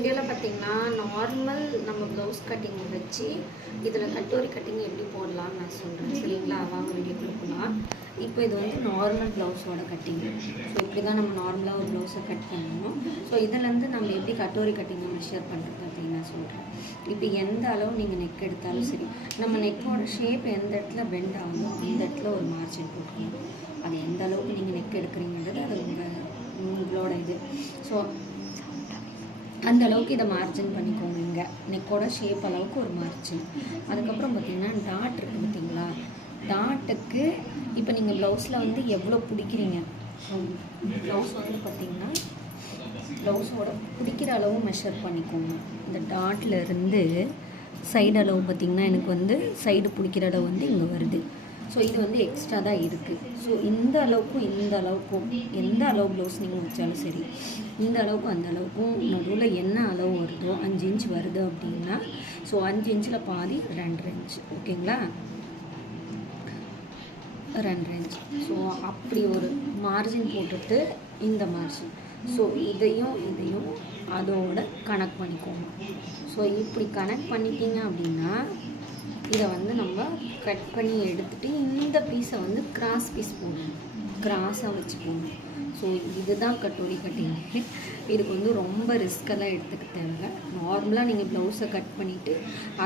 வீடியோவில் பார்த்தீங்கன்னா நார்மல் நம்ம ப்ளவுஸ் கட்டிங் வச்சு இதில் கட்டோரி கட்டிங் எப்படி போடலாம்னு நான் சொல்கிறேன். சரிங்களா, வாங்க வீடியோக்குள்ள போகலாம். இப்போ இது வந்து நார்மல் ப்ளவுஸோட கட்டிங். ஸோ இப்படி தான் நம்ம நார்மலாக ஒரு ப்ளவுஸை கட் பண்ணணும். ஸோ இதுலேருந்து நம்ம எப்படி கட்டோரி கட்டிங்கை மெஷர் பண்ணுறது பார்த்தீங்கன்னா நான் சொல்கிறேன். இப்போ எந்த அளவு நீங்கள் நெக் எடுத்தாலும் சரி, நம்ம நெக்கோட ஷேப் எந்த இடத்துல பெண்ட் ஆகுமோ அந்த இடத்துல ஒரு மார்ஜின் போட்டுக்கணும். அது எந்த அளவுக்கு நீங்கள் நெக் எடுக்கிறீங்கிறது அது உங்களோட இது. ஸோ அந்த அளவுக்கு இதை மார்ஜின் பண்ணிக்கோங்க. இங்கே நெக்கோட ஷேப் அளவுக்கு ஒரு மார்ஜின். அதுக்கப்புறம் பார்த்திங்கன்னா டாட் இருக்குது பார்த்தீங்களா, டாட்டுக்கு இப்போ நீங்கள் ப்ளவுஸில் வந்து எவ்வளோ பிடிக்கிறீங்க, ப்ளவுஸ் வந்து பார்த்திங்கன்னா ப்ளவுஸோட பிடிக்கிற அளவு மெஷர் பண்ணிக்கோங்க. இந்த டாட்டில் இருந்து சைடு அளவு பார்த்திங்கன்னா எனக்கு வந்து சைடு பிடிக்கிற அளவு வந்து இங்கே வருது. ஸோ இது வந்து எக்ஸ்ட்ரா தான் இருக்குது. ஸோ இந்த அளவுக்கும் இந்த அளவுக்கும் எந்த அளவு ப்ளவுஸ் நீங்கள் வச்சாலும் சரி, இந்த அளவுக்கும் அந்த அளவுக்கும் நடுவில் என்ன அளவு வருதோ 5 இன்ச் வருது அப்படின்னா, ஸோ 5 இன்ச்சில் பாதி 2 இன்ச். ஓகேங்களா, 2 இன்ச். ஸோ அப்படி ஒரு மார்ஜின் போட்டுட்டு இந்த மார்ஜின், ஸோ இதையும் அதோட கனெக்ட் பண்ணிக்கோங்க. ஸோ இப்படி கனெக்ட் பண்ணிட்டீங்க அப்படின்னா இதை வந்து நம்ம கட் பண்ணி எடுத்துகிட்டு இந்த பீஸை வந்து கிராஸ் பீஸ் போடணும், கிராஸாக வச்சுக்கோங்க. ஸோ இதுதான் கட்டோரி கட்டிங். இதுக்கு வந்து ரொம்ப ரிஸ்கெல்லாம் எடுத்துக்க தேவை. நார்மலாக நீங்கள் ப்ளவுஸை கட் பண்ணிவிட்டு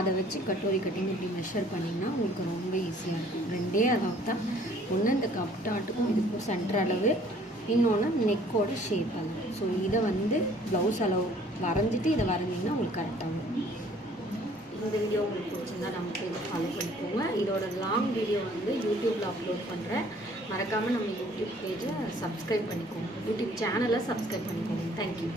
அதை வச்சு கட்டோரி கட்டிங் இப்படி மெஷர் பண்ணிங்கன்னா உங்களுக்கு ரொம்ப ஈஸியாக இருக்கும். ரெண்டே அளவு தான். ஒன்று இந்த கப் டாட்டுக்கும் இதுக்கும் சென்டர் அளவு, இன்னொன்று நெக்கோட ஷேப் அளவு. ஸோ இதை வந்து ப்ளவுஸ் அளவு வரைஞ்சிட்டு இதை வரைஞ்சிங்கன்னா உங்களுக்கு கரெக்டாக வரும். இந்த வீடியோ உங்களுக்கு பிடிச்சிருந்தா நமக்கு இதை ஃபாலோ பண்ணிக்கோங்க. இதோட லாங் வீடியோ வந்து யூடியூப்பில் அப்லோட் பண்ணுறேன். மறக்காமல் நம்ம யூடியூப் பேஜை சப்ஸ்கிரைப் பண்ணிக்கோங்க, யூடியூப் சேனலை சப்ஸ்கிரைப் பண்ணிக்கோங்க. தேங்க்யூ.